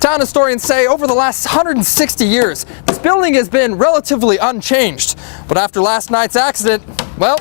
Town historians say over the last 160 years, this building has been relatively unchanged. But after last night's accident, well,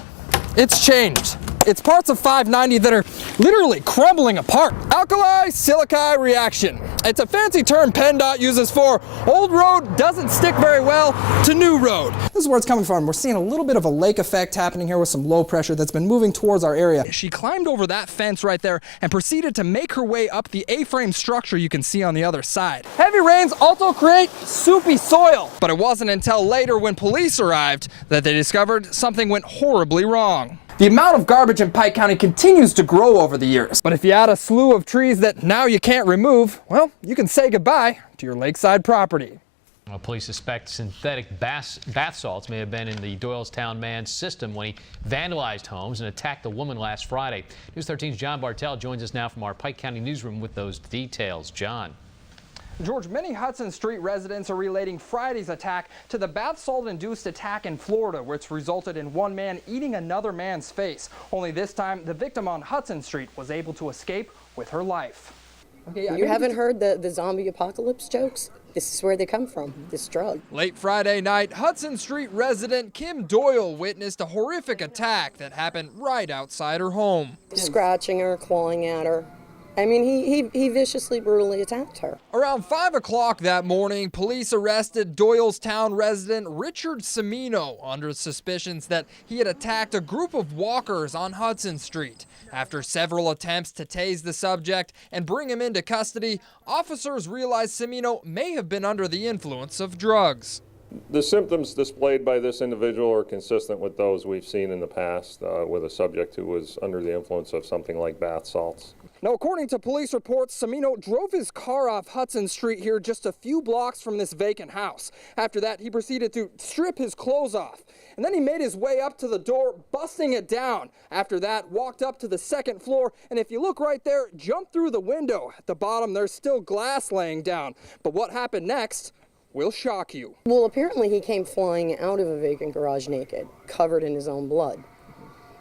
it's changed. It's parts of 590 that are literally crumbling apart. Alkali-silica reaction. It's a fancy term PennDOT uses for old road doesn't stick very well to new road. This is where it's coming from. We're seeing a little bit of a lake effect happening here with some low pressure that's been moving towards our area. She climbed over that fence right there and proceeded to make her way up the A-frame structure you can see on the other side. Heavy rains also create soupy soil. But it wasn't until later when police arrived that they discovered something went horribly wrong. The amount of garbage in Pike County continues to grow over the years. But if you add a slew of trees that now you can't remove, well, you can say goodbye to your lakeside property. Well, police suspect synthetic bath salts may have been in the Doylestown man's system when he vandalized homes and attacked the woman last Friday. News 13's John Bartell joins us now from our Pike County newsroom with those details. John. George, many Hudson Street residents are relating Friday's attack to the bath salt-induced attack in Florida, which resulted in one man eating another man's face. Only this time, the victim on Hudson Street was able to escape with her life. Okay, you haven't heard the zombie apocalypse jokes? This is where they come from, this drug. Late Friday night, Hudson Street resident Kim Doyle witnessed a horrific attack that happened right outside her home. Scratching her, clawing at her. I mean, he viciously, brutally attacked her. Around 5 o'clock that morning, police arrested Doylestown resident Richard Cimino under suspicions that he had attacked a group of walkers on Hudson Street. After several attempts to tase the subject and bring him into custody, officers realized Cimino may have been under the influence of drugs. The symptoms displayed by this individual are consistent with those we've seen in the past with a subject who was under the influence of something like bath salts. Now, according to police reports, Cimino drove his car off Hudson Street here just a few blocks from this vacant house. After that, he proceeded to strip his clothes off. And then he made his way up to the door, busting it down. After that, walked up to the second floor, and if you look right there, jumped through the window. At the bottom, there's still glass laying down. But what happened next will shock you. Well, apparently he came flying out of a vacant garage naked, covered in his own blood.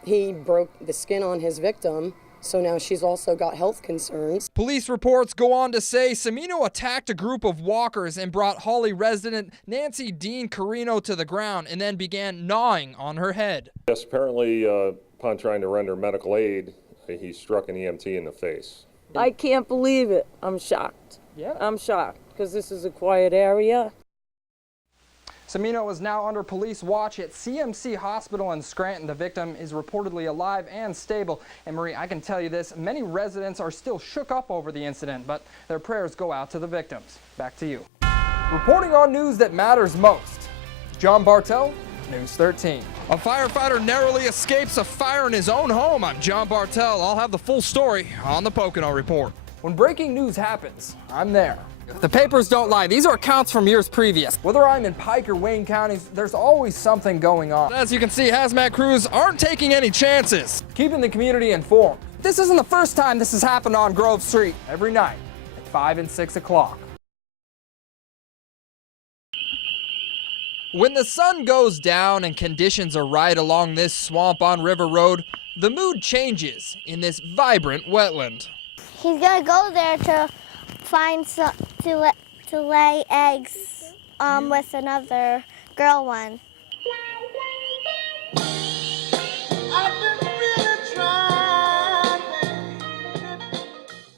He broke the skin on his victim, so now she's also got health concerns. Police reports go on to say Cimino attacked a group of walkers and brought Hawley resident Nancy Dean Carino to the ground and then began gnawing on her head. Yes, apparently upon trying to render medical aid, he struck an EMT in the face. I can't believe it. I'm shocked. Yeah. I'm shocked because this is a quiet area. Cimino is now under police watch at CMC Hospital in Scranton. The victim is reportedly alive and stable. And Marie, I can tell you this, many residents are still shook up over the incident, but their prayers go out to the victims. Back to you. Reporting on news that matters most, John Bartell, News 13. A firefighter narrowly escapes a fire in his own home. I'm John Bartell. I'll have the full story on the Pocono Report. When breaking news happens, I'm there. The papers don't lie. These are accounts from years previous. Whether I'm in Pike or Wayne counties, there's always something going on. As you can see, hazmat crews aren't taking any chances, keeping the community informed. This isn't the first time this has happened on Grove Street. Every night at 5 and 6 o'clock. When the sun goes down and conditions are right along this swamp on River Road, the mood changes in this vibrant wetland. He's gonna go there to find some to lay eggs with another girl one.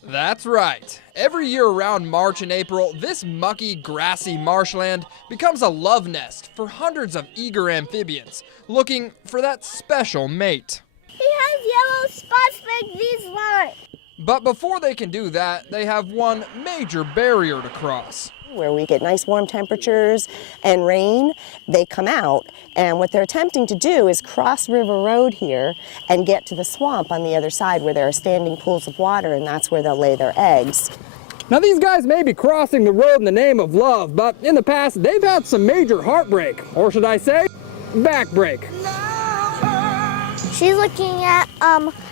That's right. Every year around March and April, this mucky, grassy marshland becomes a love nest for hundreds of eager amphibians looking for that special mate. He has yellow spots like these ones. But before they can do that, they have one major barrier to cross. Where we get nice warm temperatures and rain, they come out, and what they're attempting to do is cross River Road here and get to the swamp on the other side where there are standing pools of water, and that's where they'll lay their eggs. Now these guys may be crossing the road in the name of love, but in the past they've had some major heartbreak, or should I say, backbreak. She's looking at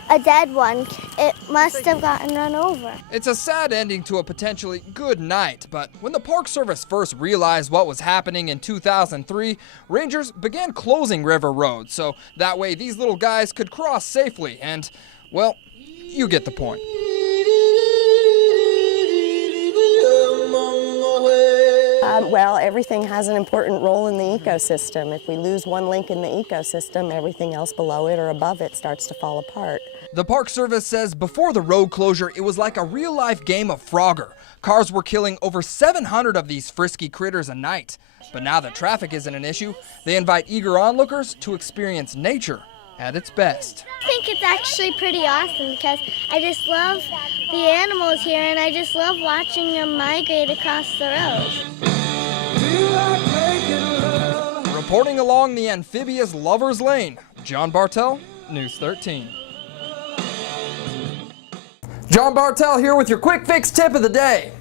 a dead one. It must have gotten run over. It's a sad ending to a potentially good night, but when the Park Service first realized what was happening in 2003, rangers began closing River Road, so that way these little guys could cross safely, and, well, you get the point. Well, everything has an important role in the ecosystem. If we lose one link in the ecosystem, everything else below it or above it starts to fall apart. The Park Service says before the road closure, it was like a real-life game of Frogger. Cars were killing over 700 of these frisky critters a night. But now that traffic isn't an issue, they invite eager onlookers to experience nature at its best. I think it's actually pretty awesome because I just love the animals here and I just love watching them migrate across the road. Reporting along the amphibious Lover's Lane, John Bartell, News 13. John Bartell here with your quick fix tip of the day.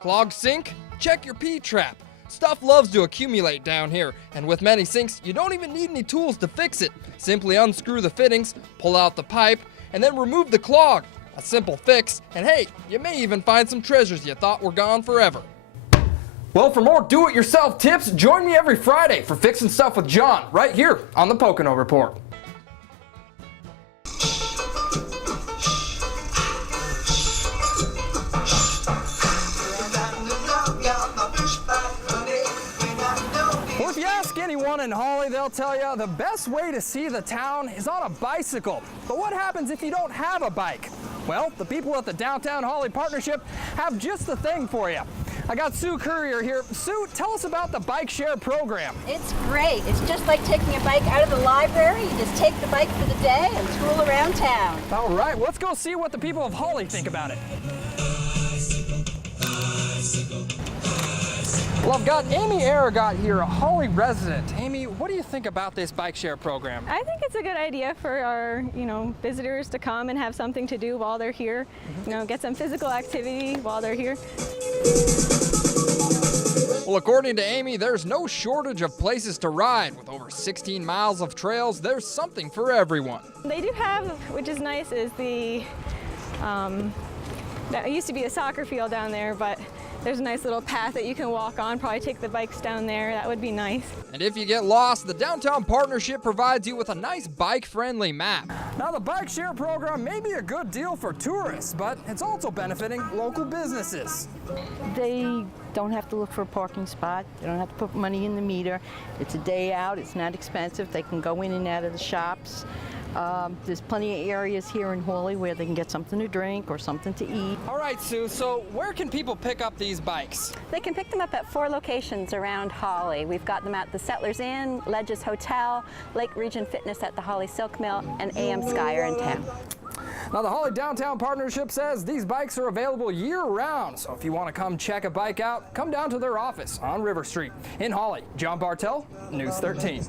Clogged sink? Check your P-trap. Stuff loves to accumulate down here, and with many sinks, you don't even need any tools to fix it. Simply unscrew the fittings, pull out the pipe, and then remove the clog. A simple fix, and hey, you may even find some treasures you thought were gone forever. Well, for more do-it-yourself tips, join me every Friday for Fixing Stuff with John, right here on the Pocono Report. Well, if you ask anyone in Hawley, they'll tell you the best way to see the town is on a bicycle. But what happens if you don't have a bike? Well, the people at the Downtown Hawley Partnership have just the thing for you. I got Sue Courier here. Sue, tell us about the bike share program. It's great. It's just like taking a bike out of the library. You just take the bike for the day and tool around town. All right, well, let's go see what the people of Hawley think about it. Well, I've got Amy Aragot here, a Hawley resident. Amy, what do you think about this bike share program? I think it's a good idea for our, visitors to come and have something to do while they're here. Get some physical activity while they're here. Well, according to Amy, there's no shortage of places to ride. With over 16 miles of trails, there's something for everyone. They do have, which is nice, is the, that used to be a soccer field down there, but there's a nice little path that you can walk on, probably take the bikes down there. That would be nice. And if you get lost, the Downtown Partnership provides you with a nice bike-friendly map. Now, the bike share program may be a good deal for tourists, but it's also benefiting local businesses. They don't have to look for a parking spot. They don't have to put money in the meter. It's a day out. It's not expensive. They can go in and out of the shops. There's plenty of areas here in Hawley where they can get something to drink or something to eat. All right, Sue, so where can people pick up these bikes? They can pick them up at 4 locations around Hawley. We've got them at the Settlers Inn, Ledges Hotel, Lake Region Fitness at the Hawley Silk Mill, and AM Sky are in town. Now, the Hawley Downtown Partnership says these bikes are available year-round, so if you want to come check a bike out, come down to their office on River Street. In Hawley, John Bartell, News 13.